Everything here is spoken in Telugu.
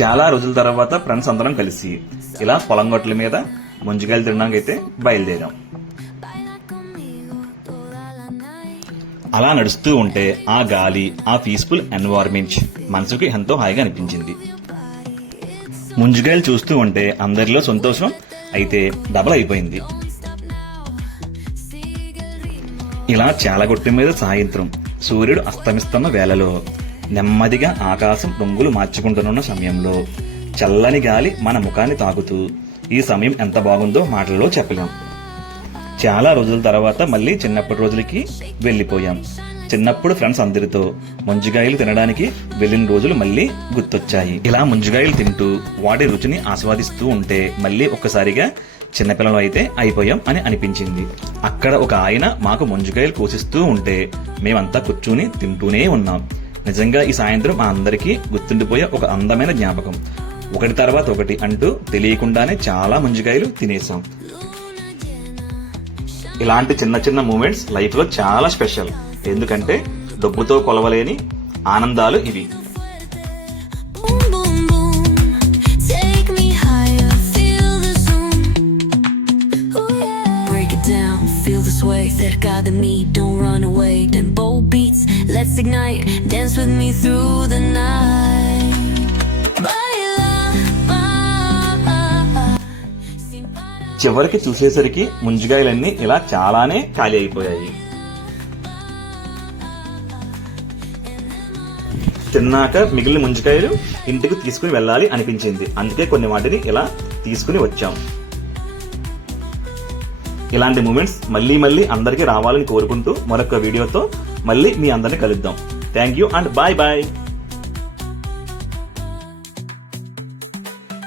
చాలా రోజుల తర్వాత ఫ్రెండ్స్ అందరం కలిసి ఇలా పొలం గొట్ల మీద ముంజికాయలు తినడానికి అయితే బయలుదేరాం. అలా నడుస్తూ ఉంటే ఆ గాలి, ఆ పీస్ఫుల్ ఎన్వైరన్మెంట్ మనసుకి ఎంతో హాయిగా అనిపించింది. ముంజికాయలు చూస్తూ ఉంటే అందరిలో సంతోషం అయితే డబల్ అయిపోయింది. ఇలా చాలగొట్టు మీద సాయంత్రం సూర్యుడు అస్తమిస్తున్న వేళలో నెమ్మదిగా ఆకాశం రంగులు మార్చుకుంటున్న సమయంలో చల్లని గాలి మన ముఖాన్ని తాకుతూ ఈ సమయం ఎంత బాగుందో మాటల్లో చెప్పలేం. చాలా రోజుల తర్వాత మళ్ళీ చిన్నప్పటి రోజులకి వెళ్లిపోయాం. చిన్నప్పుడు ఫ్రెండ్స్ అందరితో ముంజికాయలు తినడానికి వెళ్లిన రోజులు మళ్ళీ గుర్తొచ్చాయి. ఇలా ముంజికాయలు తింటూ వాటి రుచిని ఆస్వాదిస్తూ ఉంటే మళ్ళీ ఒక్కసారిగా చిన్నపిల్లలు అయితే అయిపోయాం అని అనిపించింది. అక్కడ ఒక ఆయన మాకు ముంజికాయలు కోసిస్తూ ఉంటే మేమంతా కూర్చుని తింటూనే ఉన్నాం. నిజంగా ఈ సాయంత్రం మా అందరికీ గుర్తుండిపోయే ఒక అందమైన జ్ఞాపకం. ఒకటి తర్వాత ఒకటి అంటూ తెలియకుండానే చాలా ముంజికాయలు తినేసాం. ఇలాంటి చిన్న చిన్న మూమెంట్స్ లైఫ్ లో చాలా స్పెషల్. ఎందుకంటే డబ్బుతో కొలవలేని ఆనందాలు ఇవి. Let's ignite, dance with me through the night. చివరికి చూసేసరికి ముంజికాయలన్నీ ఇలా చాలానే ఖాళీ అయిపోయాయి. తిన్నాక మిగిలిన ముంజికాయలు ఇంటికి తీసుకుని వెళ్ళాలి అనిపించింది. అందుకే కొన్ని వాటిని ఇలా తీసుకుని వచ్చాం. ఇలాంటి మూమెంట్స్ మళ్ళీ మళ్ళీ అందరికీ రావాలని కోరుకుంటూ మరొక వీడియోతో మళ్ళీ మీ అందరిని కలుద్దాం. Thank you and bye bye.